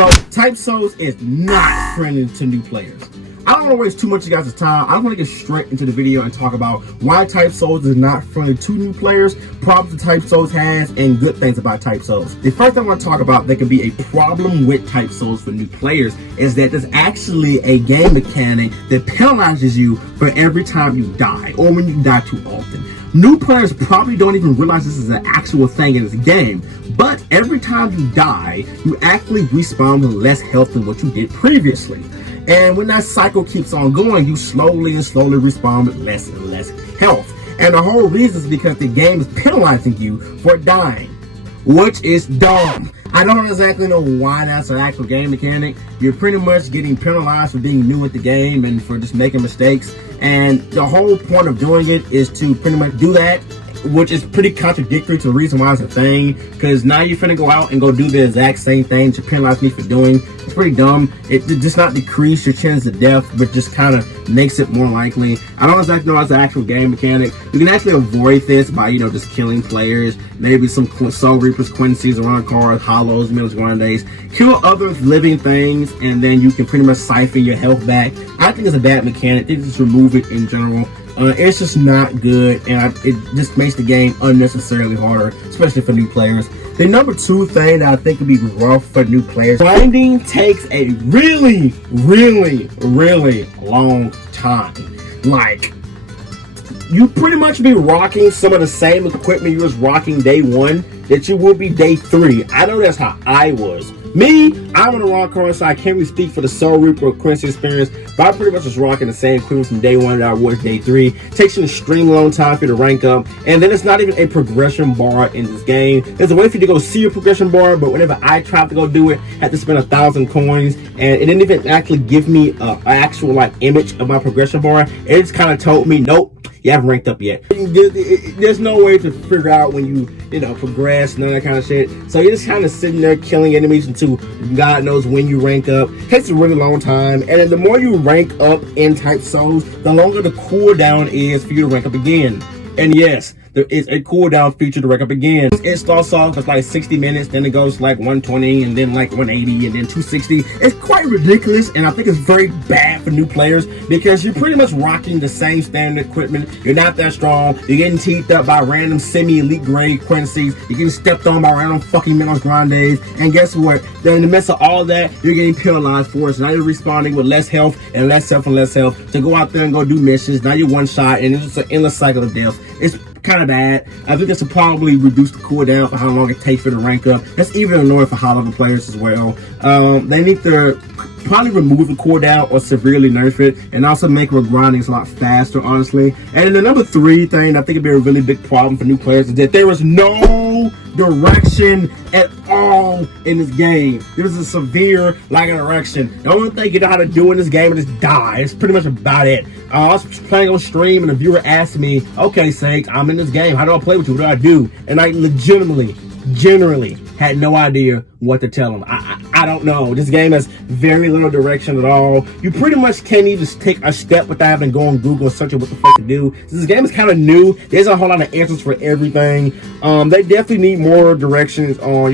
So, Type Souls is not friendly to new players. I don't want to waste too much of you guys' time. I want to get straight into the video and talk about why Type Souls is not friendly to new players, problems that Type Souls has, and good things about Type Souls. The first thing I want to talk about that could be a problem with Type Souls for new players is that there's actually a game mechanic that penalizes you for every time you die, or when you die too often. New players probably don't even realize this is an actual thing in this game, but every time you die, you actually respawn with less health than what you did previously. And when that cycle keeps on going, you slowly respawn with less and less health. And the whole reason is because the game is penalizing you for dying, which is dumb. I don't exactly know why that's an actual game mechanic. You're pretty much getting penalized for being new at the game and for just making mistakes. And the whole point of doing it is to pretty much do that, which is pretty contradictory to the reason why it's a thing, because now you're finna go out and go do the exact same thing to penalize me for doing. It's pretty dumb. It does not decrease your chance of death, but just kind of makes it more likely. I don't exactly know it's an actual game mechanic. You can actually avoid this by, just killing players, maybe some Soul Reapers, Quincy's, around cards, hollows, Milos Grandes, kill other living things, and then you can pretty much siphon your health back. I think it's a bad mechanic. They just remove it in general. It's just not good, and it just makes the game unnecessarily harder, especially for new players. The number two thing that I think would be rough for new players, grinding takes a really long time. Like, you pretty much be rocking some of the same equipment you was rocking day one that you will be day three. I know that's how I was. Me, I'm on the wrong corner, so I can't really speak for the Soul Reaper or Quincy experience, but I pretty much was rocking the same equipment from day one that I was day three. It takes an extremely long time for you to rank up, and then it's not even a progression bar in this game. There's a way for you to go see your progression bar, but whenever I tried to go do it, I had to spend 1,000 coins, and it didn't even actually give me an actual image of my progression bar. It just kind of told me, nope, you haven't ranked up yet. There's no way to figure out when you progress, none of that kind of shit. So you're just kind of sitting there killing enemies until God knows when you rank up. It takes a really long time, and then the more you rank up in Type Souls, the longer the cooldown is for you to rank up again. And yes, there is a cooldown feature to rank up again. It starts off with 60 minutes, then it goes to 120, and then 180, and then 260. It's quite ridiculous, and I think it's very bad for new players because you're pretty much rocking the same standard equipment. You're not that strong. You're getting teethed up by random semi-elite grade Quincy's. You're getting stepped on by random fucking Milos Grandes. And guess what? Then in the midst of all that, you're getting penalized for it. So now you're responding with less health and less health and less health to go out there and go do missions. Now you're one shot, and it's just an endless cycle of death. It's kind of bad. I think this will probably reduce the cooldown for how long it takes for the rank up. That's even annoying for high level players as well. They need to probably remove the cooldown or severely nerf it, and also make grinding a lot faster, honestly. And the number three thing I think would be a really big problem for new players is that there is no direction at all in this game. There's a severe lack of direction. The only thing you know how to do in this game is just die. It's pretty much about it. I was playing on stream and a viewer asked me, okay, Sake, I'm in this game. How do I play with you? What do I do? And I generally had no idea what to tell them. I don't know. This game has very little direction at all. You pretty much can't even take a step without having to go on Google and searching what the fuck to do. This game is kind of new. There's a whole lot of answers for everything. They definitely need more directions on,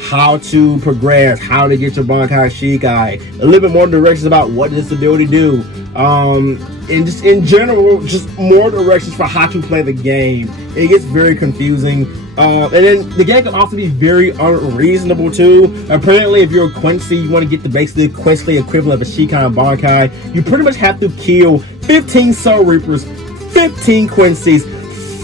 how to progress, how to get your Bankai Shikai, a little bit more directions about what does this ability do, and just in general, just more directions for how to play the game. It gets very confusing, and then the game can also be very unreasonable too. Apparently, if you're a Quincy, you want to get the basically Quincy equivalent of a Shikai and Bankai, you pretty much have to kill 15 Soul Reapers, 15 Quincy's,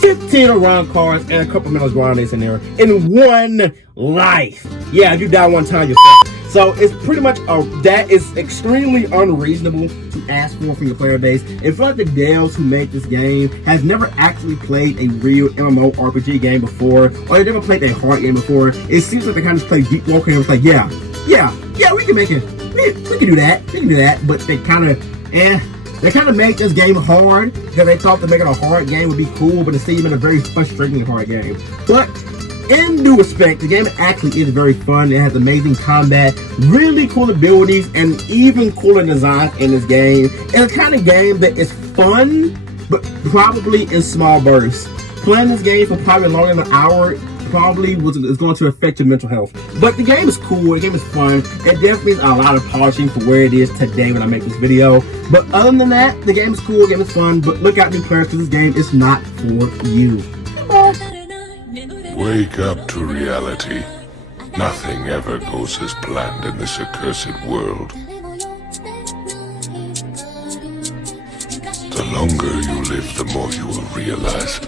15 around cards, and a couple Milos Grandes in there in one life. Yeah, if you die one time, you're fucked. So it's pretty much that is extremely unreasonable to ask for from your player base. In fact, the devs who made this game has never actually played a real MMORPG game before, or they never played a hard game before. It seems like they kind of just played Deep Walker and it was like, yeah, we can make it. We can do that. But they kind of made this game hard because they thought that making a hard game would be cool, but instead been a very frustrating hard game. But in due respect, the game actually is very fun. It has amazing combat, really cool abilities, and even cooler designs in this game. It's a kind of game that is fun, but probably in small bursts. Playing this game for probably longer than an hour probably is going to affect your mental health. But the game is cool. The game is fun. It definitely needs a lot of polishing for where it is today when I make this video. But other than that, the game is cool. The game is fun. But look out, new players, because this game is not for you. Wake up to reality. Nothing ever goes as planned in this accursed world. The longer you live, the more you will realize.